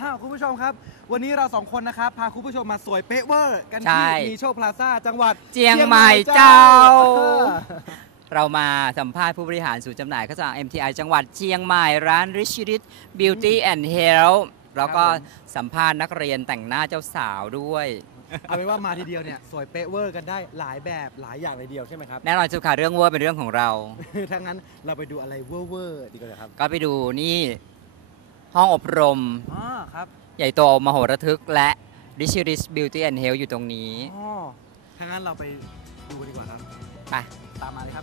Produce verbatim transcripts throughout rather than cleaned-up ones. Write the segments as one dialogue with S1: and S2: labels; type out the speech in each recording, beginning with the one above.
S1: คุณผู้ชมครับวันนี้เราสองคนนะครับพาคุณผู้ชมมาสวยเป๊ะเวอร์กันที่มีโชคพลาซ่าจังหวัด
S2: เชียงใหม่เจ้าเรามาสัมภาษณ์ผู้บริหารศูนย์จำหน่ายเครื่องสำอาง เอ็ม ที ไอ จังหวัดเชียงใหม่ร้าน Richard Beauty and Health แล้วก็สัมภาษณ์นักเรียนแต่งหน้าเจ้าสาวด้วย
S1: เอาเป็นว่ามาทีเดียวเนี่ยสวยเป๊ะเวอร์กันได้หลายแบบหลายอย่างเลยเดียวใช่ไหมครับ
S2: แน่นอนสุดค่ะเรื่องเวอร์เป็นเรื่องของเรา
S1: ถ้างั้นเราไปดูอะไรเวอร์เวอร์ดีกว่าครับ
S2: ก็ไปดูนี่ห้องอบรม
S1: อ๋อครับ
S2: ใหญ่โตมโหฬารทึกและ Richard Beauty and Health อยู่ตรงนี้
S1: อ๋อถ้างั้นเราไปดูดีกว่าครับ
S2: ไป
S1: ตามมาเลยครับ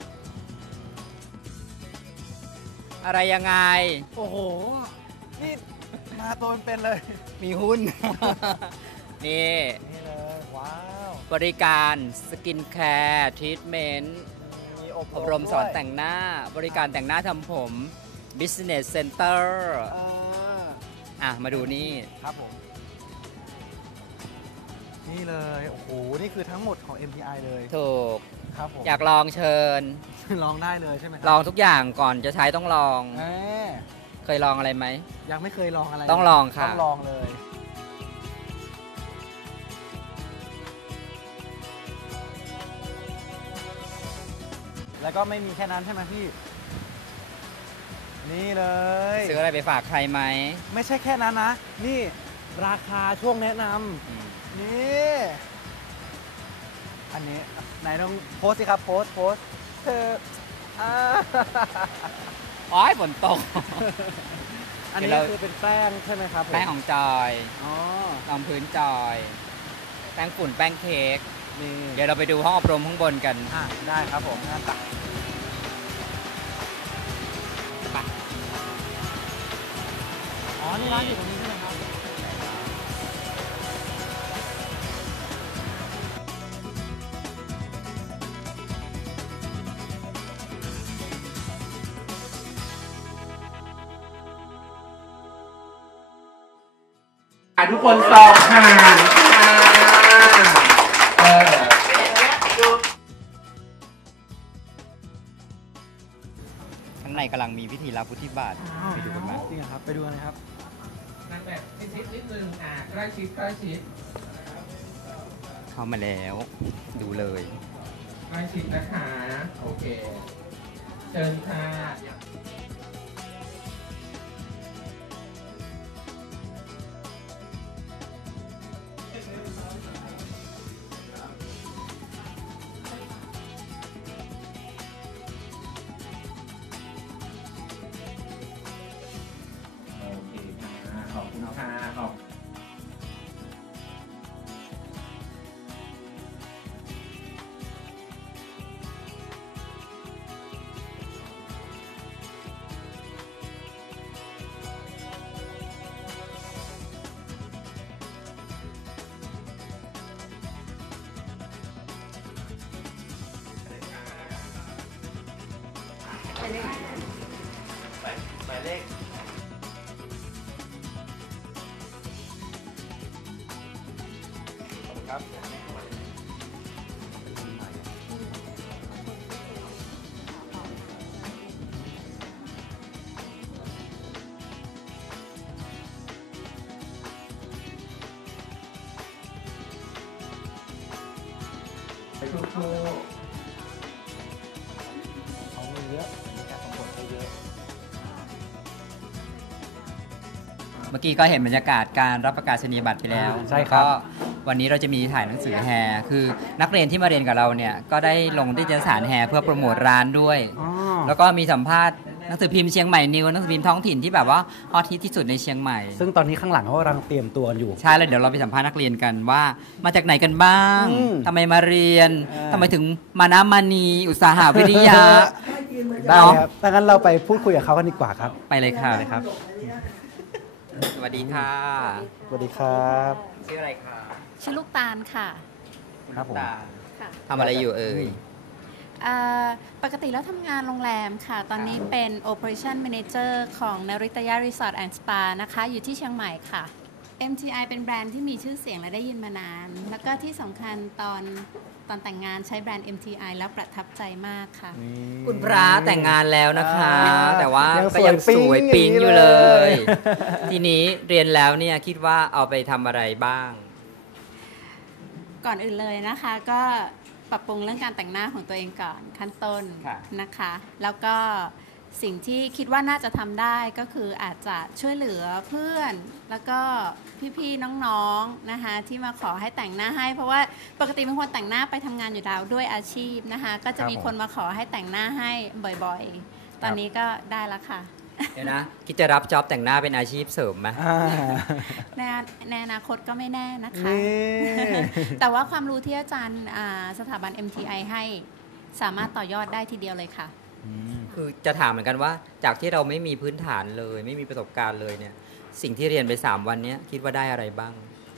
S2: อะไรยังไง
S1: โอ้โหนี่มาตัวเป็นเลย
S2: มีหุ้นนี่
S1: นี่เลยว้าว
S2: บริการสกินแคร์ทรีทเมนต์อบรมสอนแต่งหน้าบริการแต่งหน้าทำผม Business Center อ่ะมาดูนี่
S1: ครับผมนี่เลยโอ้โหนี่คือทั้งหมดของ เอ็ม ที ไอ เลย
S2: ถูก
S1: ครับผม
S2: อยากลองเชิญ
S1: ลองได้เลยใช่ไหม
S2: ลองทุกอย่างก่อนจะใช้ต้องลองเคยลองอะไรไหม
S1: ยังไม่เคยลองอะไร
S2: ต้องลองค่ะ
S1: ต้องลองเลยแล้วก็ไม่มีแค่นั้นใช่ไหมพี่นี่เลย
S2: ซื้ออะไรไปฝากใครไหม
S1: ไม่ใช่แค่นั้นนะนี่ราคาช่วงแนะนำนี่อันนี้ไหนต้องโพสสิครับโพสโพสเธอ
S2: อ๋อฝนตก
S1: อันนี้คือเป็นแป้งใช่ไหมครับ
S2: แป้งของจอย
S1: อ๋อ
S2: รองพื้นจอยแป้งฝุ่นแป้งเค้กนี่เดี๋ยวเราไปดูห้องอบรมข้างบนกัน
S1: อ่ะได้ครับผมงั้นตักอ๋อนี่ร้านอยู่ตรงนี้ใช่ไหมครับ
S3: ทุกคนสอบผ่าน
S2: ข้างในกำลังมีพิธีรับพุทธิบาตรไปดูกันไหม
S1: จริงครับไปดูกันครับ
S3: นั่งแบบชิดๆนิดนึงอ่ะใกล้ชิดใกล้ชิด
S2: เข้ามาแล้วดูเลย
S3: ใกล้ชิดนะคะโอเคเชิญค่ะขอบคุณค่ะขอบหมายเลขครับไปทุกคู่เขามีเยอะมีการสำรวจเยอะ
S2: เมื่อกี้ก็เห็นบรรยากาศการรับประกาศนียบัตรไปแล้ว
S1: ใช่ครับ
S2: ก็วันนี้เราจะมีถ่ายหนังสือแฮร์คือนักเรียนที่มาเรียนกับเราเนี่ยก็ได้ลงที่นิตยสารแฮร์เพื่อโปรโมทร้านด้วยแล้วก็มีสัมภาษณ์หนังสือพิมพ์เชียงใหม่นิวหนังสือพิมพ์ท้องถิ่นที่แบบว่าฮอตฮิตที่สุดในเชียงใหม่
S1: ซึ่งตอนนี้ข้างหลังเขากำลังเตรียมตัวอยู่
S2: ใช่แล้วเดี๋ยวเราไปสัมภาษณ์นักเรียนกันว่ามาจากไหนกันบ้างทำไมมาเรียนทำไมถึงมานะมานีอุตสาหวิทยา
S1: ได้ครับดังนั้นเราไปพูดคุยกับเขากันดีกว่าครับ
S2: ไปเลยค่ะ
S1: เลยครับ
S2: สวัสดีค่ะ
S1: สวัสดีครับ
S2: ชื่ออะไรคะ
S4: ชื่อลูกตาลค่ะ
S1: ครับผม
S2: ทำอะไรอยู่เอ่ย
S4: ปกติแล้วทำงานโรงแรมค่ะตอนนี้เป็น Operation Manager ของนริตยา Resort and Spa นะคะอยู่ที่เชียงใหม่ค่ะ เอ็ม ที ไอ เป็นแบรนด์ที่มีชื่อเสียงและได้ยินมานานแล้วก็ที่สำคัญตอนตอนแต่งงานใช้แบรนด์ เอ็ม ที ไอ แล้วประทับใจมากค่ะ
S2: คุณพระแต่งงานแล้วนะคะ
S1: อ่า
S2: แต่ว่า
S1: ยัง
S2: ก็ยัง
S1: ส
S2: ส
S1: ว
S2: วย ย
S1: ปิ๊
S2: ปิ๊
S1: ง
S2: ง
S1: อ
S2: อยู่ ยู่
S1: เล
S2: เลย ย ทีนี้เรียนแล้วเนี่ยคิดว่าเอาไปทำอะไรบ้าง
S4: ก่อนอื่นเลยนะคะก็ปรับปรุงเรื่องการแต่งหน้าของตัวเองก่อนขั้นต้น
S2: ค่ะ
S4: นะคะ แล้วก็สิ่งที่คิดว่าน่าจะทำได้ก็คืออาจจะช่วยเหลือเพื่อน แล้วก็พี่ๆน้องๆนะคะที่มาขอให้แต่งหน้าให้ เพราะว่าปกติเป็นคนแต่งหน้าไปทำงานอยู่แล้วด้วยอาชีพนะคะ ก็จะมีคนมาขอให้แต่งหน้าให้บ่อยๆ ตอนนี้ก็ได้แล้วค่ะ
S2: เดี๋ยวนะคิดจะรับจ็อบแต่งหน้าเป็นอาชีพเสริมไหม
S1: อ่า
S4: ในในอนาคตก็ไม่แน่นะคะ
S1: นี่
S4: แต่ว่าความรู้ที่อาจารย์อ่าสถาบัน เอ็ม ที ไอ ให้สามารถต่อยอดได้ทีเดียวเลยค่ะ
S2: คือจะถามเหมือนกันว่า จากที่เราไม่มีพื้นฐานเลย ไม่มีประสบการณ์เลยเนี่ย สิ่งที่เรียนไปสามวันเนี้ยคิดว่าได้อะไรบ้าง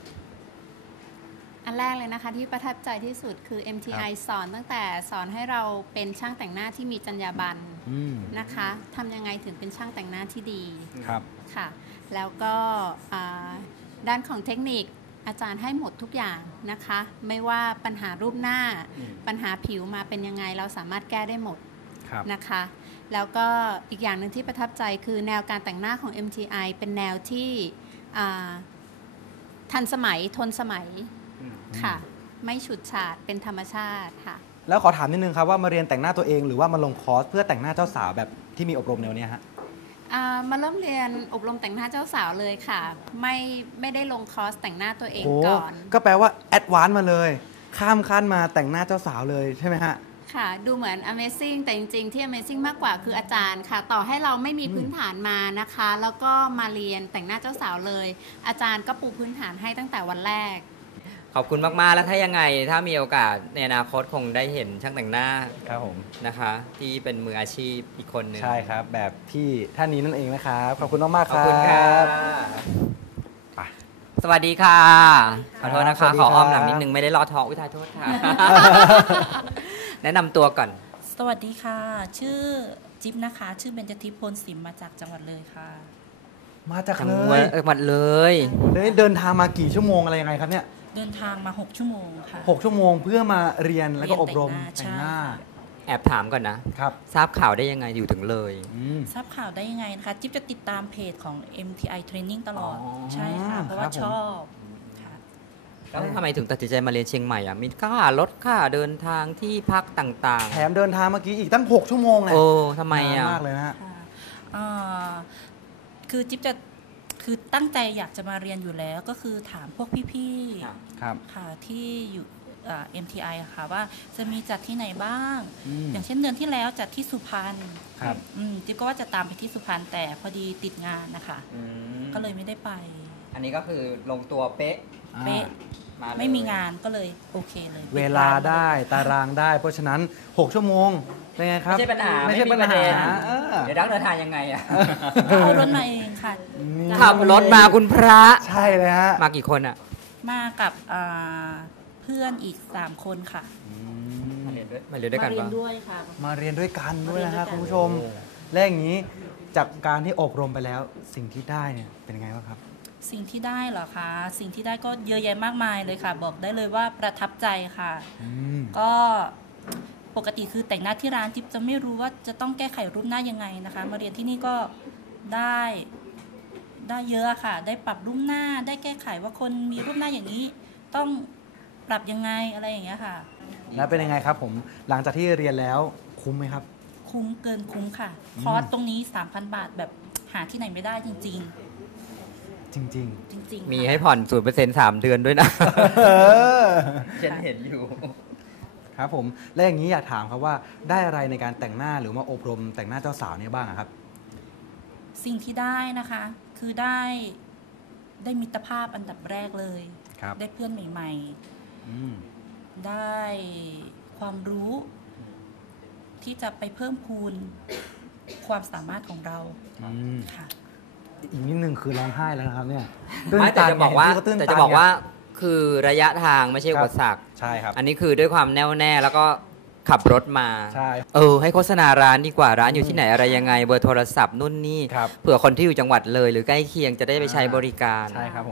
S4: อันแรกเลยนะคะที่ประทับใจที่สุดคือ เอ็ม ที ไอ สอนตั้งแต่สอนให้เราเป็นช่างแต่งหน้าที่มีจรรยาบรรณ
S1: อืม
S4: นะคะทำยังไงถึงเป็นช่างแต่งหน้าที่ดี
S1: ครับ
S4: ค่ะ แล้วก็อ่าด้านของเทคนิคอาจารย์ให้หมดทุกอย่างนะคะ ไม่ว่าปัญหารูปหน้า
S2: อืม
S4: ปัญหาผิวมาเป็นยังไงเราสามารถแก้ได้หมด
S1: ครับ
S4: นะคะ แล้วก็อีกอย่างหนึ่งที่ประทับใจคือแนวการแต่งหน้าของ เอ็ม ที ไอ เป็นแนวที่อ่าทันสมัยทนสมัยค่ะ ไม่ฉุดฉาดเป็นธรรมชาติค่ะ
S1: แล้วขอถามนิดนึงครับว่ามาเรียนแต่งหน้าตัวเองหรือว่ามาลงคอร์สเพื่อแต่งหน้าเจ้าสาวแบบที่มีอบรมแนวเนี้ยฮะ
S4: อ่ามาเริ่มเรียนอบรมแต่งหน้าเจ้าสาวเลยค่ะ ไม่ไม่ได้ลงคอร์สแต่งหน้าตัวเอง
S1: โอ้
S4: ก่อน
S1: ก็แปลว่าแอดวานซ์มาเลย ข้ามขั้นมาแต่งหน้าเจ้าสาวเลยใช่ไหมฮะ
S4: ค่ะ ดูเหมือน Amazing แต่จริงๆ ที่ Amazing มากกว่าคืออาจารย์ค่ะ ต่อให้เราไม่มีพื้นฐานมานะคะ แล้วก็มาเรียนแต่งหน้าเจ้าสาวเลย อาจารย์ก็ปูพื้นฐานให้ตั้งแต่วันแรก
S2: ขอบคุณมาก ๆ แล้วถ้ายังไงถ้ามีโอกาสในอนาคตคงได้เห็นช่างแต่งหน้า
S1: ครับผม
S2: นะคะ ที่เป็นมืออาชีพอีกคนหนึ่ง
S1: ใช่ครับ แบบพี่ท่านนี้นั่นเองนะครับ ขอบคุณมากๆ
S2: ข
S1: ค
S2: อบ
S1: รับ
S2: คุณค่ะ
S1: ไป
S2: สวัสดีค่ะ ขอโทษนะ
S1: สวั
S2: คะ
S1: สดี
S2: ขออ้อม
S1: ครับ
S2: หลังนิดนึงไม่ได้รอท้องอุ้ยทายโทษค่ะ แนะนำตัวก่อน
S5: สวัสดีค่ะ ชื่อจิ๊บนะคะ ชื่อเบญจทิพย์พลสิมมาจากจังหวัดเลยค่ะ
S1: มาจาก
S2: จัง
S1: เล
S2: หวัด
S1: ย
S2: เออหวัดเลย
S1: เลยเดินทางมากี่ชั่วโมงอะไรยังไงครับเนี่ย
S5: เดินทางมา หก ชั่วโมงค่ะ
S1: หกชั่วโมงเพื่อมาเรียนแล้วก็อบรม
S5: เรียนแต่
S1: แต่ง
S5: ง
S1: ห
S5: ห
S1: น้า
S5: น้า
S2: แอบถามก่อนนะ
S1: ครับ
S2: ทราบข่าวได้ยังไงอยู่ถึงเลย
S1: อืม
S5: ทราบข่าวได้ยังไงนะคะ จิ๊บจะติดตามเพจของ เอ็ม ที ไอ Training ตลอด
S2: อ๋อ
S5: ใช่ค่ะ เพราะว่า
S1: ครับผม
S5: ชอบค่ะ
S2: แล้วทำไมถึงตัดสินใจมาเรียนเชียงใหม่อ่ะ มีค่ารถค่าเดินทางที่พักต่าง
S1: แถมเดินทางเมื่อกี้อีกตั้งหกชั่วโมง
S2: ๆ
S1: เลย
S2: โอ้ทำไมอ่ะ
S1: นานมากเลยนะฮะ
S5: ค่ะเอ่อคือจิ๊บจะคือตั้งใจอยากจะมาเรียนอยู่แล้ว ก็คือถามพวกพี่
S2: ครับ
S1: ครับ
S5: ๆค่ะที่อยู่เอ่อ เอ็ม ที ไอ อะค่ะว่าจะมีจัดที่ไหนบ้าง
S1: อืม
S5: อย่างเช่นเดือนที่แล้วจัดที่สุพรรณ
S1: ครับ
S5: อืมจิ๊บก็ว่าจะตามไปที่สุพรรณแต่พอดีติดงานนะคะ
S2: อืม
S5: ก็เลยไม่ได้ไป
S2: อันนี้ก็คือลงตัวเป๊ะ
S5: เป๊ะ
S2: าเลย
S5: ไม่มีงานก็เลยโอเคเลย
S1: เวลาได้ตารางได้ เพราะฉะนั้นหกชั่วโมงเป็นไงครับ
S2: ไม่ใช่ปัญหา
S1: ไม่ใช่ปัญหา
S2: ประเด็น
S1: เออ
S2: เดี๋ยวดักเดินทางยังไงอ่ะ
S5: เอารถมาเองค่ะ
S1: นี่
S2: ขับรถมาคุณพระ
S1: ใช่เลยฮะ
S2: มากี่คนอ่ะ
S5: มากับอ่าเพื่อนอีกสามคนค่ะ
S1: อื
S2: มาม เรียนด้วยมาเรียนด้วยกัน
S5: มาเรีย
S2: ปะ
S5: นด้วยค่ะ
S1: มาเรียนด้วยกันด้วยนะฮะ
S5: มาเรียนด้วยกัน
S1: คุณผู้ชม และอย่างนี้จากการที่อบรมไปแล้วสิ่งที่ได้เนี่ยเป็นยังไงบ้างครับ
S5: สิ่งที่ได้เหรอคะ สิ่งที่ได้ก็เยอะแยะมากมายเลยค่ะ บอกได้เลยว่าประทับใจค่ะ
S1: อืม
S5: ก็ปกติคือแต่งหน้าที่ร้านจิ๊บจะไม่รู้ว่าจะต้องแก้ไขรูปหน้ายังไงนะคะ มาเรียนที่นี่ก็ได้ได้เยอะค่ะ ได้ปรับรูปหน้าได้แก้ไขว่าคนมีรูปหน้าอย่างนี้ ต้องปรับยังไงอะไรอย่างเงี้ยค่ะ
S1: แล้วเป็นยังไงครับผมหลังจากที่เรียนแล้วคุ้มไหมครับ
S5: คุ้มเกินคุ้มค่ะ
S1: อืม
S5: คอร์สตรงนี้ สามพัน บาทแบบหาที่ไหนไม่ได้จริง
S1: จริง
S5: ๆ จริงๆ
S2: มี
S5: ค่ะ
S2: ให้ผ่อนศูนย์เปอร์เซ็นต์สามเดือนด้วยนะ
S1: ๆ เออ
S2: ฉันเห็นอยู่
S1: ครับผมและอย่างนี้อยากถามครับว่าได้อะไรในการแต่งหน้าหรือว่าอบรมแต่งหน้าเจ้าสาวเนี่ยบ้างอะครับ
S5: สิ่งที่ได้นะคะ คือได้ได้มิตรภาพอันดับแรกเลย
S1: ครับ
S5: ได้เพื่อนใหม่
S1: อืม
S5: ๆ ได้ความรู้ที่จะไปเพิ่มพูนความสามารถของเรา
S1: อืม
S5: ค่ะ
S1: อีกนิดนึงคือร้องไห้แล้วนะครับเนี่ย
S2: ไม่แต่จะบอกว่า
S1: เห็นพี่เขตื้น
S2: แต่
S1: ตัน
S2: จะบอกว่า
S1: ไง
S2: คือระยะทางไม่ใช่อุปสรรค
S1: ใช่ครับ
S2: อันนี้คือด้วยความแน่วแน่แล้วก็ขับรถมา
S1: ใช่
S2: เออ ให้โฆษณาร้านดีกว่าร้านอยู่ที่ไหนอะไรยังไงเบอร์โทรศัพท์นู่นนี่
S1: ครับ
S2: เผื่อคนที่อยู่จังหวัดเลยหรือใกล้เคียงจะได้ไปใช้บริการ
S1: ใช่ครับผม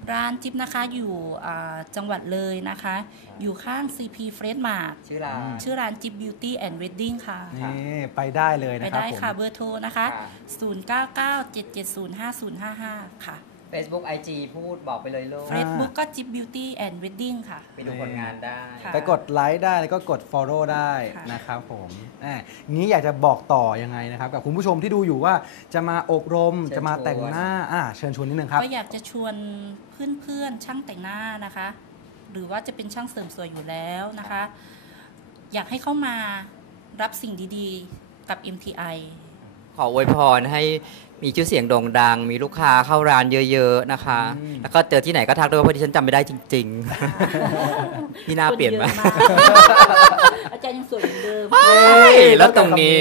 S5: ร้านจิ๊บนะคะอยู่อ่าจังหวัดเลยนะคะ อยู่ข้าง ซี พี Fresh Mart
S2: ชื่อร้าน
S5: ชื่อร้านจิ๊บ Beauty and Wedding ค่ะ
S1: นี่ไปได้เลย
S5: ไป
S1: นะครับ
S5: ได้
S1: ผม
S5: ค่ะเบอร์โทรนะคะ
S2: ค่ะ
S5: ศูนย์ เก้า เก้า เจ็ด เจ็ด ศูนย์ ห้า ศูนย์ ห้า ห้า ค่ะ
S2: Facebook ไอ จี พูดบอกไปเลยลูก
S5: Facebook ก็จิ๊บ Beauty and Wedding ค่ะ
S2: ไปดูผลงานได้
S5: ค่ะ
S1: ไปกดไลค์ได้แล้วก็กด Follow ได้
S5: ค่ะ
S1: นะครับผมแหมงี้อยากจะบอกต่อยังไงนะครับ กับคุณผู้ชมที่ดูอยู่ว่าจะมาอบรม
S2: เชิญชวน
S1: จะมาแต่งหน้าอ่าเชิญชวนนิดนึงครับ
S5: ก็อยากจะชวนเพื่อนๆช่างแต่งหน้านะคะ หรือว่าจะเป็นช่างเสริมสวยอยู่แล้วนะคะ อยากให้เข้ามารับสิ่งดีๆกับ เอ็ม ที ไอ
S2: ขออวยพรให้มีชื่อเสียงโด่งดัง มีลูกค้าเข้าร้านเยอะๆนะคะ
S1: อืม
S2: แล้วก็เจอที่ไหนก็ทักด้วยเพราะดิฉันจำไม่ได้จริงๆ พี่หน้าเปลี่ยนไหม
S5: คอะก อาจารย์ยังสวยเหมือนเดิม
S2: เฮ้ยแล้วตรงนี้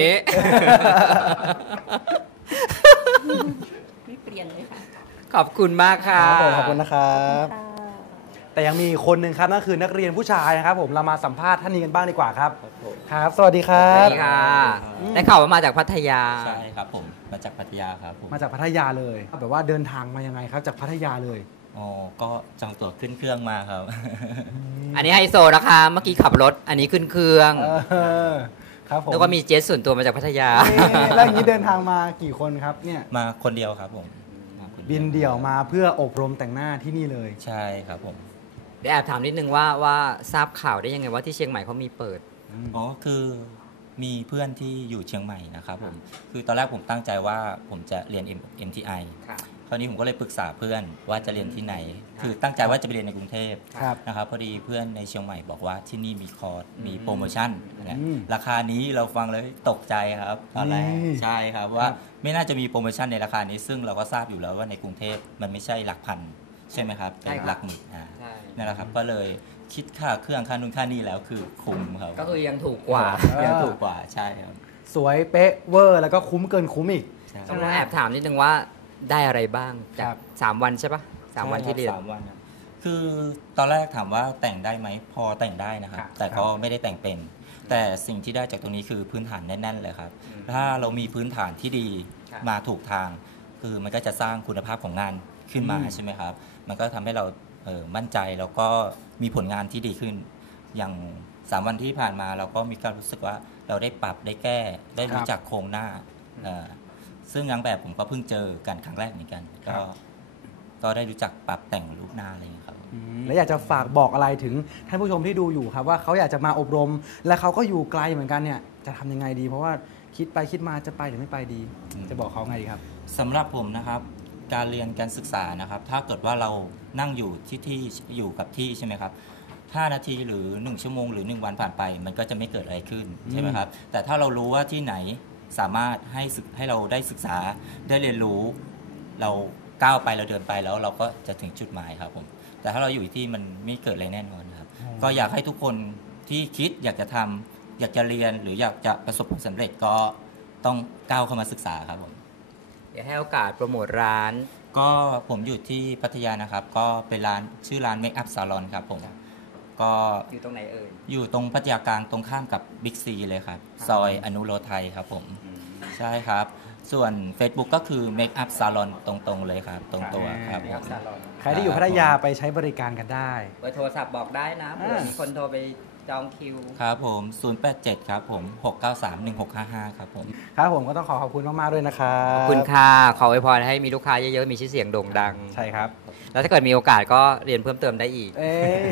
S5: ไม่เปลี่ยนเลยค่ะ
S2: ขอบคุณมากค่ะ
S1: ครับผมขอบคุณนะครับ
S5: ค่ะ
S1: แต่ยังมีคนหนึ่งครับนั่นคือนักเรียนผู้ชายนะครับผมเรามาสัมภาษณ์ท่านนี้กันบ้างดีกว่าครับครับ สวัสดีครั
S2: สวั
S1: บ
S2: สดีค่ะ ได้ข่าวว่ามาจากพัทยา
S6: ใช่ครับผมมาจากพัทยาครับผม
S1: มาจากพัทยาเลยแบบว่าเดินทางมายังไงครับ จากพัทยาเลย
S6: อ๋อก็จองตั๋วขึ้นเครื่องมาครับ
S2: อันนี้ไฮโซนะคะ เมื่อกี้ขับรถ อันนี้ขึ้นเครื่อง
S1: เออครับผม
S2: แล้วก็มีเจ็ตส่วนตัวมาจากพัทยา
S1: เอ๊ะแล้วอย่างนี้เดินทางมากี่คนครับเนี่ย
S6: มาคนเดียวครับผมมาค
S1: บินเดี่ยวมาเพื่ออบรมแต่งหน้าที่นี่เลย
S6: ใช่ครับผม
S2: เดี๋ยวแอบถามนิดนึงว่าว่าทราบข่าวได้ยังไงว่าที่เชียงใหม่เขามีเปิด
S6: อ๋อคือมีเพื่อนที่อยู่เชียงใหม่นะครับผมคือตอนแรกผมตั้งใจว่าผมจะเรียน เอ็ม ที ไอ
S2: ค่ะ
S6: คราวนี้ผมก็เลยปรึกษาเพื่อนว่าจะเรียนที่ไหน คือตั้งใจว่าจะไปเรียนในกรุงเทพ
S1: ครับ
S6: นะครับพอดีเพื่อนในเชียงใหม่บอกว่าที่นี่มีคอร์สมีโปรโมชั่นนะ
S1: อืม
S6: ราคานี้เราฟังเลยตกใจครับตอนแรก
S1: นี่
S6: ใช่ครับว่าไม่น่าจะมีโปรโมชั่นในราคานี้ ซึ่งเราก็ทราบอยู่แล้วว่าในกรุงเทพมันไม่ใช่หลักพันใช่ไหมครับ
S2: ใช่
S6: เป็น
S2: ครับ
S6: หลักหมื่นอ่า
S2: ใช่
S6: นั่นแหละครับก็เลยคิดค่าเครื่องค่านู่นค่านี่แล้วคือคุ้มครับ
S2: ก็คือยังถูกกว่า
S6: ยังถูกกว่าใช่ครับ
S1: สวยเป๊ะเวอร์แล้วก็คุ้มเกินคุ้มอีก
S6: ใช่
S2: ต้องแอบถามนิดนึงว่าได้อะไรบ้างจา
S1: ครั
S2: ก
S1: บ
S2: สามวันใช่ปะสามวันที่เรียน
S6: ใช่คบสามวันครับคือตอนแรกถามว่าแต่งได้ไหมพอแต่งได้นะครับ
S2: ครับ
S6: แต่ก็ไม่ได้แต่งเป็น แต่สิ่งที่ได้จากตรงนี้คือพื้นฐานแน่น ๆ เลยครับ ถ้าเรามีพื้นฐานที่ดี
S2: ครับ
S6: มาถูกทาง คือมันก็จะสร้างคุณภาพของงานขึ้นมา
S1: อืม
S6: ใช่ไหมครับ มันก็ทำให้เราเอ่อมั่นใจแล้วก็มีผลงานที่ดีขึ้น อย่างสามวันที่ผ่านมาเราก็มีการรู้สึกว่าเราได้ปรับได้แก้ ได้รู้จักโครงหน้าเอ่อซึ่งนางแบบผมก็เพิ่งเจอกันครั้งแรกเหมือนกัน ก็ก็ได้รู้จักปรับแต่งรูปหน้าอะไรอย่างเงี้ยครับ
S1: แล้วอยากจะฝากบอกอะไรถึงท่านผู้ชมที่ดูอยู่ครับว่าเขาอยากจะมาอบรม และเขาก็อยู่ไกลเหมือนกันเนี่ยจะทำยังไงดี เพราะว่าคิดไปคิดมาจะไปหรือไม่ไปดี
S6: อืม
S1: จะบอกเขาไงดีครับ
S6: สำหรับผมนะครับการเรียนการศึกษานะครับ ถ้าเกิดว่าเรานั่งอยู่ที่ที่อยู่กับที่ใช่ไหมครับห้านาทีหรือหนึ่งชั่วโมงหรือหนึ่งวันผ่านไป มันก็จะไม่เกิดอะไรขึ้นใช่ไหมครับแต่ถ้าเรารู้ว่าที่ไหนสามารถให้ศึกให้เราได้ศึกษาได้เรียนรู้ เราก้าวไปเราเดินไปแล้วเราก็จะถึงจุดหมายครับผมแต่ถ้าเราอยู่ที่มันไม่เกิดอะไรแน่นอนครับ
S1: อืม
S6: ก็อยากให้ทุกคนที่คิดอยากจะทำอยากจะเรียนหรืออยากจะประสบผลสำเร็จก็ต้องก้าวเข้ามาศึกษาครับผม
S2: เดี๋ยวให้โอกาสโปรโมทร้าน
S6: ก็ผมอยู่ที่พัทยานะครับ ก็เป็นร้านชื่อร้าน Make Up Salon ครับผม ก็
S2: อยู่ตรงไหนเอ่ย
S6: อยู่ตรงพัทยากลางตรงข้ามกับบิ๊กซีเลยครับ ซอยอนุโลไทยครับผม ใช่ครับ ส่วน Facebook ก็คือ Make Up Salon ตรงๆเลยครับ ตรงตัวครับผม
S1: ใครที่อยู่พัทยาไปใช้บริการกันได้
S2: เบอร์โทรศัพท์บอกได้นะเผื่อมีคนโทรไปจองคิว
S6: ครับผม ศูนย์ แปด เจ็ด ครับผม หก เก้า สาม หนึ่ง หก ห้า ห้า ครับผม
S1: ครับผมก็ต้องขอขอบคุณมากๆด้วยนะครับ
S2: ขอบคุณค่ะ ขออวยพรให้มีลูกค้าเยอะๆ มีชื่อเสียงโด่งดัง
S1: ใช่ครับ
S2: แล้วถ้าเกิดมีโอกาสก็เรียนเพิ่มเติมได้อีก
S1: เอ้ย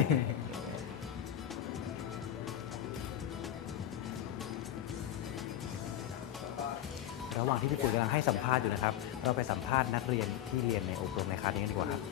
S1: ระหว่างที่พี่ปุ๋ยกำลังให้สัมภาษณ์อยู่นะครับ เราไปสัมภาษณ์นักเรียนที่เรียนในอบรมในคลาสนี้กันดีกว่าครับ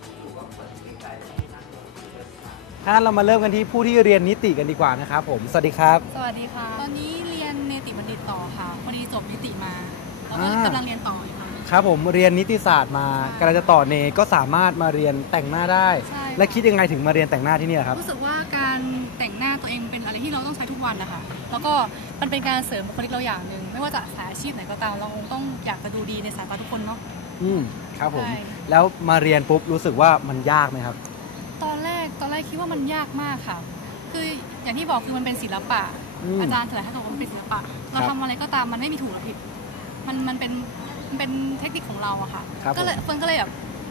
S1: ถ้าเรามาเริ่มกันที่ผู้ที่เรียนนิติกันดีกว่านะครับผม สวัสดีครับ
S7: สวัสดีค่ะ ตอนนี้เรียนเนติบัณฑิตต่อค่ะพอดีจบนิติมา แล้วก็
S1: อ่า
S7: กำลังเรียนต่ออยู่ค่ะ
S1: ครับผมเรียนนิติศาสตร์มากำลังจะต่อเนก็สามารถมาเรียนแต่งหน้าได้
S7: ใช่
S1: และคิดยังไงถึงมาเรียนแต่งหน้าที่นี่ครับ
S7: รู้สึกว่าการแต่งหน้าตัวเองเป็นอะไรที่เราต้องใช้ทุกวันนะคะแล้วก็มันเป็นการเสริมบุคลิกเราอย่างหนึ่งไม่ว่าจะสายอาชีพไหนก็ตามเราต้องอยากจะดูดีในสายตาทุกคนเนาะ
S1: อืมครับผม
S7: ใช่
S1: แล้วมาเรียนปุ๊บรู้สึกว่ามันยากไหมครับ
S7: ตอนแรกตอนแรกคิดว่ามันยากมากค่ะ คืออย่างที่บอกคือมันเป็นศิลปะ
S1: อืม
S7: อาจารย์เถอะให้บอกว่ามันเป็นศิลปะ เราทำอะไรก็ตามมันไม่มีถูกหรือผิดมันมันเป็นมันเป็นเทคนิคของเราอะค่ะ
S1: ครับ
S7: ก็เลย
S1: ผม
S7: เฟิร์นก็เลยแบบ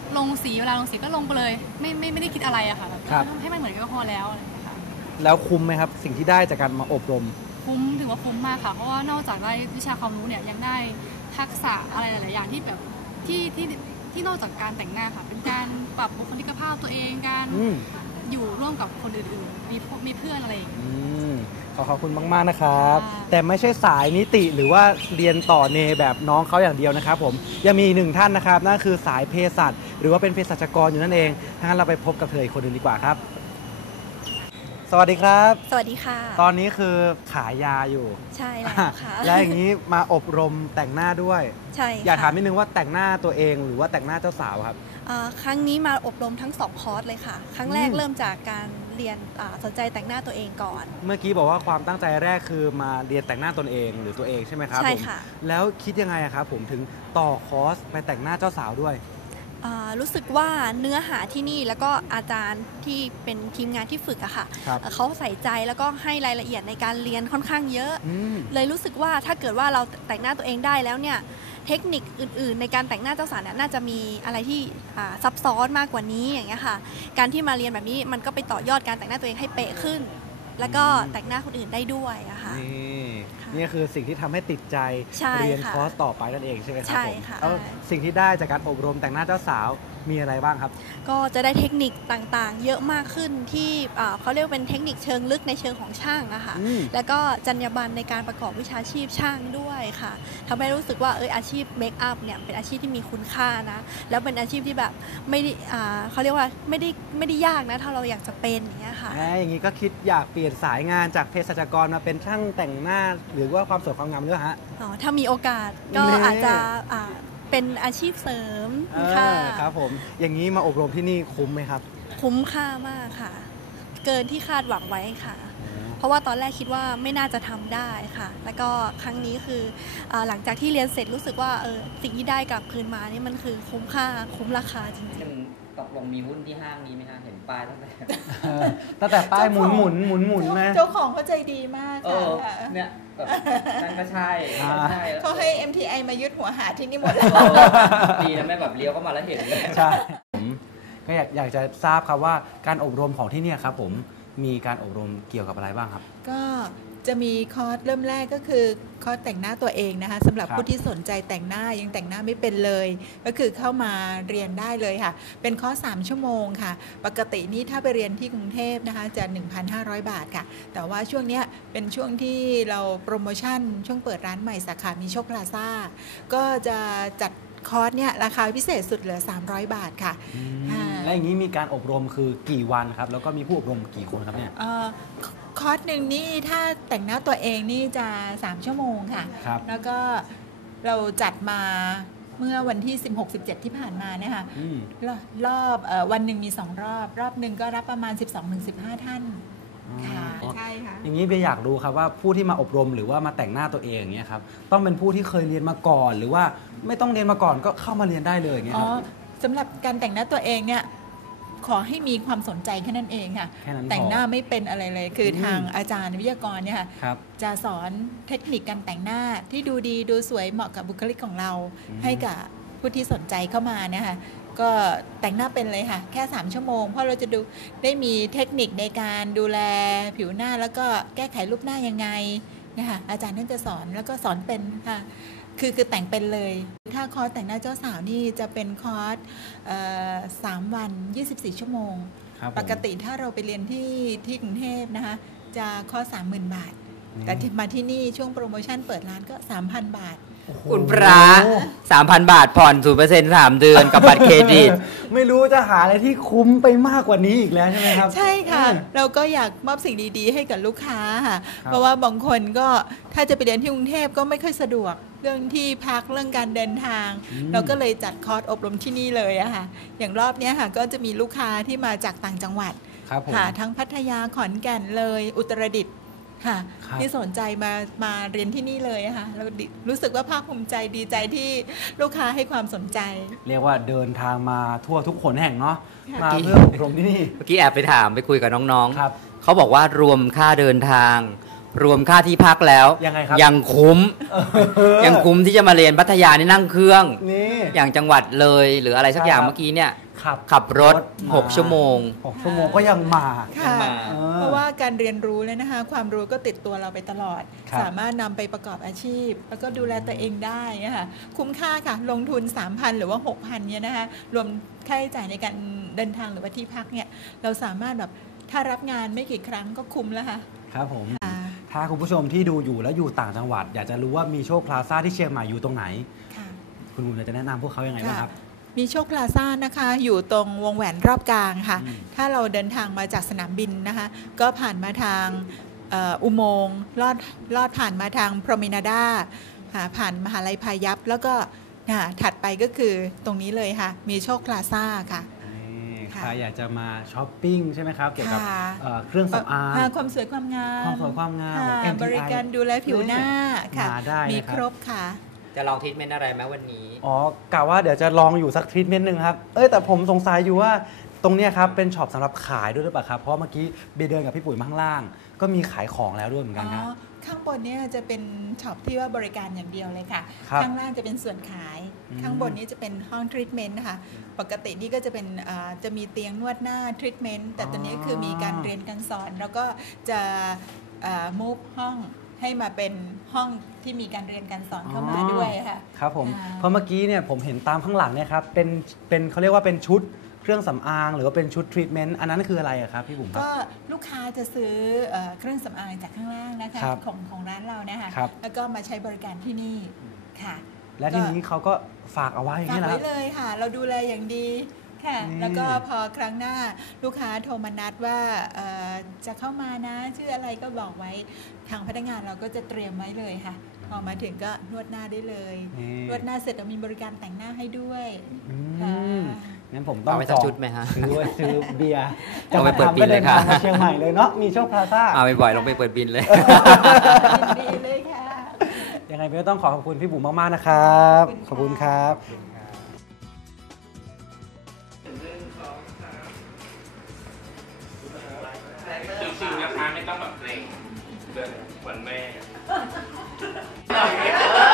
S7: ลงสีเวลาลงสีก็ลงไปเลยไม่ไม่ไม่ได้คิดอะไรอะค่ะแบบ
S1: ครับ
S7: ให้มันเหมือนกันก็พอแล้วอะไรอย่างเงี้ยค่ะ
S1: แล้วคุ้มไหมครับสิ่งที่ได้จากการมาอบรม
S7: คุ้มถือว่าคุ้มมากค่ะเพราะว่านอกจากได้วิชาความรู้เนี่ยยังได้ทักษะอะไรหลาย ๆ อย่างที่แบบที่ที่ที่นอกจากการแต่งหน้าค่ะเป็นการปรับบุคลิกภาพตัวเองการ
S1: อืม
S7: อยู่ร่วมกับคนอื่น ๆ มีพวกมีเพื่อนอะไรอย่างเงี้ย
S1: อืมขอขอบคุณมากๆนะครับ
S7: ค่ะ
S1: แต่ไม่ใช่สายนิติหรือว่าเรียนต่อเนแบบน้องเขาอย่างเดียวนะครับผมยังมีอีกหนึ่งท่านนะครับนั่นคือสายเภสัชหรือว่าเป็นเภสัชกรอยู่นั่นเองงั้นเราไปพบกับเธออีกคนหนึ่งดีกว่าครับ สวัสดีครับ
S8: สวัสดีค่ะ
S1: ตอนนี้คือขายยาอยู่
S8: ใช่แล้วค่ะ
S1: และอย่างนี้มาอบรมแต่งหน้าด้วย
S8: ใช่
S1: อยากถาม
S8: ค่ะ
S1: นิดนึงว่าแต่งหน้าตัวเองหรือว่าแต่งหน้าเจ้าสาวครับ
S8: อ่าครั้งนี้มาอบรมทั้งสองคอร์สเลยค่ะ ครั้งแรก
S1: อืม
S8: เริ่มจากการเรียนอ่าสนใจแต่งหน้าตัวเองก่อน
S1: เมื่อกี้บอกว่าความตั้งใจแรกคือมาเรียนแต่งหน้าตนเองหรือตัวเองใช่ไหมครับ
S8: ใช่
S1: ผม
S8: ค่ะ
S1: แล้วคิดยังไงอะครับผมถึงต่อคอร์สไปแต่งหน้าเจ้าสาวด้วย
S8: อ่ารู้สึกว่าเนื้อหาที่นี่แล้วก็อาจารย์ที่เป็นทีมงานที่ฝึกอะค่ะ
S1: ครับ
S8: เอ่อเขาใส่ใจแล้วก็ให้รายละเอียดในการเรียนค่อนข้างเยอะ
S1: อืม
S8: เลยรู้สึกว่าถ้าเกิดว่าเราแต่งหน้าตัวเองได้แล้วเนี่ยเทคนิคอื่นๆ ในการแต่งหน้าเจ้าสาวเนี่ยน่าจะมีอะไรที่อ่าซับซ้อนมากกว่านี้อย่างเงี้ยค่ะการที่มาเรียนแบบนี้มันก็ไปต่อยอดการแต่งหน้าตัวเองให้เป๊ะขึ้น แล้วก็
S1: อืม
S8: แต่งหน้าคนอื่นได้ด้วยอะค่ะ
S1: นี่
S8: ค่ะ
S1: นี่คือสิ่งที่ทำให้ติดใจ
S8: ใช่
S1: เรียน
S8: ค่ะ
S1: คอร์สต่อไปนั่นเองใช่ไหมครับ
S8: ใช่
S1: ผม
S8: ค่ะ
S1: แล้วสิ่งที่ได้จากการอบรมแต่งหน้าเจ้าสาวมีอะไรบ้างครับ
S8: ก็จะได้เทคนิคต่างๆ เยอะมากขึ้นที่อ่าเขาเรียกว่าเป็นเทคนิคเชิงลึกในเชิงของช่างอะค่ะ
S1: อืม
S8: แล้วก็จรรยาบรรณในการประกอบวิชาชีพช่างด้วยค่ะทำให้รู้สึกว่าเอออาชีพเมคอัพเนี่ยเป็นอาชีพที่มีคุณค่านะแล้วเป็นอาชีพที่แบบไม่ได้อ่าเขาเรียกว่าไม่ได้ไม่ได้ยากนะถ้าเราอยากจะเป็นอย่างเงี้ยค่ะ
S1: แหมอย่างนี้ก็คิดอยากเปลี่ยนสายงานจากเภสัชกรมาเป็นช่างแต่งหน้า หรือว่าความสวยความงามด้วยฮะ
S8: อ๋อถ้ามีโอกาสก็
S1: นี่
S8: อาจจะอ่าเป็นอาชีพเสริม
S1: เออ
S8: ค่ะ
S1: ครับผมอย่างนี้มาอบรมที่นี่คุ้มไหมครับ
S8: คุ้มค่ามากค่ะ เกินที่คาดหวังไว้ค่ะ เพราะว่าตอนแรกคิดว่าไม่น่าจะทำได้ค่ะ แล้วก็ครั้งนี้คืออาหลังจากที่เรียนเสร็จรู้สึกว่าเออสิ่งที่ได้กลับคืนมานี่มันคือคุ้มค่าคุ้มราคาจริง
S2: ตกลงมีหุ้นที่ห้างนี้ไหมฮะเห็นป้ายตั้งแต่
S1: ตั้งแต่ป้ายหมุนหมุนหมุนหมุนไหม
S9: เจ้าของเขาใจดีมาก
S2: เอ
S9: ค่ะ
S2: อเนี่ยแบบนั่นก็ใช่
S1: อ่า
S2: ใช่
S9: เขาให้ เอ็ม ที ไอ มายึดหัวหาที่นี่หมดแล้ว
S2: เออดีนะแม่แบบเลี้ยวเข้ามาแล้วเห็นเลย
S1: ใช่ผมก็อยากอยากจะทราบครับว่าการอบรมของที่เนี่ยครับผมมีการอบรมเกี่ยวกับอะไรบ้างครับ
S9: ก็จะมีคอร์สเริ่มแรกก็คือคอร์สแต่งหน้าตัวเองนะคะสำหรับ
S1: ครับ
S9: ผู้ที่สนใจแต่งหน้ายังแต่งหน้าไม่เป็นเลย ก็คือเข้ามาเรียนได้เลยค่ะ เป็นคอร์สสามชั่วโมงค่ะ ปกตินี่ถ้าไปเรียนที่กรุงเทพนะคะจะ หนึ่งพันห้าร้อย บาทค่ะ แต่ว่าช่วงเนี้ยเป็นช่วงที่เราโปรโมชั่นช่วงเปิดร้านใหม่สาขามีโชคพลาซ่าก็จะจัดคอร์สเนี่ยราคาพิเศษสุดเหลือสามร้อยบาทค่ะ ค่ะ
S1: และอย่างนี้มีการอบรมคือกี่วันครับแล้วก็มีผู้อบรมกี่คนครับเนี่ย
S9: เอ่อคคอร์สหนึ่งนี่ถ้าแต่งหน้าตัวเองนี่จะสามชั่วโมงค่ะ
S1: ครับ
S9: แล้วก็เราจัดมาเมื่อวันที่ สิบหก สิบเจ็ด ที่ผ่านมาเนี่ยค่ะ
S1: อืม
S9: รอบรอบเอ่อวันหนึ่งมีสองรอบ รอบหนึ่งก็รับประมาณ สิบสองถึงสิบห้า ท่านค่ะ
S1: อ๋อ
S9: ใช่ค่ะ
S1: อย่างนี้เบียร์อยากรู้ครับว่าผู้ที่มาอบรมหรือว่ามาแต่งหน้าตัวเองอย่างเงี้ยครับต้องเป็นผู้ที่เคยเรียนมาก่อน หรือว่าไม่ต้องเรียนมาก่อนก็เข้ามาเรียนได้เลยอย่างเงี้ย
S9: อ๋
S1: ค
S9: อ
S1: รับ
S9: สำหรับการแต่งหน้าตัวเองเนี่ยขอให้มีความสนใจแค่นั้นเองค่ะ
S1: แค่นั้นพอ
S9: แต่งหน้าไม่เป็นอะไรเลย คืออ
S1: ม
S9: ทางอาจารย์วิทยากรเนี่ยค่ะ
S1: ครับ
S9: จะสอนเทคนิคการแต่งหน้าที่ดูดีดูสวยเหมาะกับบุคลิกของเรา
S1: อืม
S9: ให้กับผู้ที่สนใจเข้ามานะคะก็แต่งหน้าเป็นเลยค่ะ แค่สามชั่วโมง เพราะเราจะดูได้มีเทคนิคในการดูแลผิวหน้าแล้วก็แก้ไขรูปหน้ายังไงนะคะอาจารย์ท่านจะสอนแล้วก็สอนเป็นค่ะคือคือแต่งเป็นเลย ถ้าคอร์สแต่งหน้าเจ้าสาวนี่จะเป็นคอร์สเอ่อสามวันยี่สิบสี่ชั่วโมง
S1: ครับผม
S9: ปกติถ้าเราไปเรียนที่ที่กรุงเทพนะคะจะคอร์สสามหมื่นบาท
S1: นี่
S9: แต่ที่มาที่นี่ช่วงโปรโมชั่นเปิดร้านก็ สามพัน บาท
S1: โอ้โห
S2: คุณพระ สามพัน บาทผ่อน ศูนย์เปอร์เซ็นต์ สามเดือนกับบัตรเครดิต
S1: ไม่รู้จะหาอะไรที่คุ้มไปมากกว่านี้อีกแล้วใช่ไหมครับ
S9: ใช่ค่ะ
S1: อืม
S9: เราก็อยากมอบสิ่งดีๆ ให้กับลูกค้าค่ะ
S1: ครับ
S9: เพราะว่าบางคนก็ถ้าจะไปเรียนที่กรุงเทพก็ไม่ค่อยสะดวกเรื่องที่พักเรื่องการเดินทาง
S1: อืม
S9: เราก็เลยจัดคอร์สอบรมที่นี่เลยอะค่ะอย่างรอบเนี้ยค่ะก็จะมีลูกค้าที่มาจากต่างจังหวัด
S1: ครับผม
S9: ค่ะทั้งพัทยาขอนแก่นเลยอุตรดิตถ์ค่ะ
S1: ครับ
S9: ที่สนใจมามาเรียนที่นี่เลยอะค่ะเราดิรู้สึกว่าภาคภูมิใจดีใจที่ลูกค้าให้ความสนใจ
S1: เรียกว่าเดินทางมาทั่วทุกขนแห่งเนาะ
S9: ค่ะ
S1: มาเพื่ออบรมที่นี่
S2: เมื่อกี้แอบไปถามไปคุยกับน้อง
S1: ครับ
S2: ๆ เขาบอกว่ารวมค่าเดินทางรวมค่าที่พักแล้ว
S1: ยังไงครับ
S2: ยังคุ้ม ยังคุ้มที่จะมาเรียนพัทยานี่นั่งเครื่อง
S1: นี่
S2: อย่างจังหวัดเลยหรืออะไรสักอย่าง
S1: ใช่ครับ
S2: เมื่อกี้เนี่ย
S1: ขับ
S2: ขับรถ
S1: มา
S2: หกชั่วโมง
S1: หกชั่วโมงก็ยังมา
S9: ค่ะ
S2: มา
S1: เออ
S9: เพราะว่าการเรียนรู้เลยนะคะ ความรู้ก็ติดตัวเราไปตลอด
S1: ครับ
S9: สามารถนำไปประกอบอาชีพ แล้วก็ดูแลตัวเองได้นะคะคุ้มค่าค่ะ ลงทุน สามพัน หรือว่า หกพัน เนี่ยนะคะรวมค่าใช้จ่ายในการเดินทางหรือว่าที่พักเนี่ยเราสามารถแบบถ้ารับงานไม่กี่ครั้งก็คุ้มแล้วค่ะ
S1: ครับผม
S9: ค่ะ
S1: ถ้าคุณผู้ชมที่ดูอยู่แล้วอยู่ต่างจังหวัด อยากจะรู้ว่ามีโชคพลาซ่าที่เชียงใหม่อยู่ตรงไหน
S9: ค่ะ
S1: คุณบุญจะแนะนำพวกเขายังไงบ้างครับ
S9: มีโชคพลาซ่านะคะ อยู่ตรงวงแหวนรอบกลางค่ะ
S1: อืม
S9: ถ้าเราเดินทางมาจากสนามบินนะคะ ก็ผ่านมาทางเอ่ออุโมงค์ลอดลอดผ่านมาทางพรมินาดาผ่านมหาลัยพายัพแล้วก็อ่าถัดไปก็คือตรงนี้เลยค่ะ มีโชคพลาซ่าค่ะ
S1: นี่
S9: ค่ะ
S1: ใครอยากจะมาช้อปปิ้งใช่ไหมครับ เกี่ยวกับ
S9: ค่ะ
S1: เอ่อเครื่องสำอาง
S9: อ่าความสวยความงาม
S1: ความสวยความงาม
S9: ค่ะ
S1: เอ็มทีไอ
S9: บริการดูแลผิวหน้าค่ะ
S1: มาได้นะครับ
S9: มีครบค่ะ
S2: จะลองทรีทเมนต์อะไรไหมวันนี้
S1: อ๋อกะว่าเดี๋ยวจะลองอยู่สักทรีทเมนต์หนึ่งครับ เอ้ยแต่ผมสงสัยอยู่ว่าตรงเนี้ยครับเป็นช็อปสำหรับขายด้วยหรือเปล่าครับ เพราะเมื่อกี้เบยเดินกับพี่ปุ๋ยมาข้างล่าง ก็มีขายของแล้วด้วยเหมือนกันครับ
S9: อ๋อข้างบนเนี่ยจะเป็นช็อปที่ว่าบริการอย่างเดียวเลยค่ะ
S1: ครับ
S9: ข้างล่างจะเป็นส่วนขาย
S1: อืม
S9: ข้างบนนี้จะเป็นห้องทรีทเมนต์นะคะ ปกตินี่ก็จะเป็นอ่าจะมีเตียงนวดหน้าทรีทเมนต์ แต่ตอนนี้คือมีการเรียนการสอน แล้วก็จะมูฟห้องให้มาเป็นห้องที่มีการเรียนการสอนเข้ามาด้วยค่ะ
S1: ครับผม
S9: อ่า
S1: เพราะเมื่อกี้เนี่ยผมเห็นตามข้างหลังเนี่ยครับ เป็นเป็นเขาเรียกว่าเป็นชุดเครื่องสำอาง หรือว่าเป็นชุดทรีทเมนต์ อันนั้นคืออะไรอะครับพี่บุ๋มครับ
S9: ก็ลูกค้าจะซื้อเอ่อเครื่องสำอางจากข้างล่างนะคะ
S1: ครับ
S9: ของของร้านเรานะคะ
S1: ครับ
S9: แล้วก็มาใช้บริการที่นี่ค่ะ
S1: และทีนี้เขาก็ฝากเอาไว้
S9: ฝาก
S1: นี่แหละค
S9: ไว้
S1: รับ
S9: เลยค่ะ เราดูแลอย่างดีค่ะ
S1: นี่
S9: แล้วก็พอครั้งหน้าลูกค้าโทรมานัดว่าเอ่อจะเข้ามานะชื่ออะไรก็บอกไว้ทางพนักงานเราก็จะเตรียมไว้เลยค่ะ พอมาถึงก็นวดหน้าได้เลย
S1: นี่
S9: นวดหน้าเสร็จเรามีบริการแต่งหน้าให้ด้วย
S1: อื
S9: ค่ะ
S1: มงั้นผมต้อง
S2: เอาไปสัก
S1: จง
S2: ชุดไหมฮะ
S1: ซื้อไว้ซื้อเบียร์
S2: เอาไปเปิดบินเลยครับ
S1: จะมาทำก็ดินทางมาเชียงใหม่เลยเนาะมีโชคพลาซ่า
S2: เอาไปบ่อยลงไปเปิดบินเลย
S9: ยินดีเลยค่ะ
S1: ยังไงเบลต้องขอขอบคุณพี่บุ๋มมากๆนะครับ ข
S9: ข
S1: อ
S9: อ
S1: บบ
S9: คุ
S1: คุณ
S9: ณ
S1: ค
S9: ค่ะ
S1: รับ
S3: ชิวๆนะคะไม่ต้องแบบเกรงเดินวันแม่